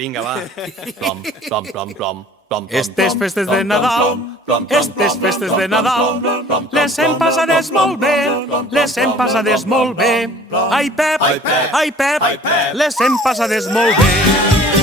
Vinga, va. Plom, plom, plom, plom. Estes festes de Nadal, estes festes de Nadal, les hem passades molt bé, les hem passades molt bé. Ai, Pep, ai, Pep, les hem passades molt bé.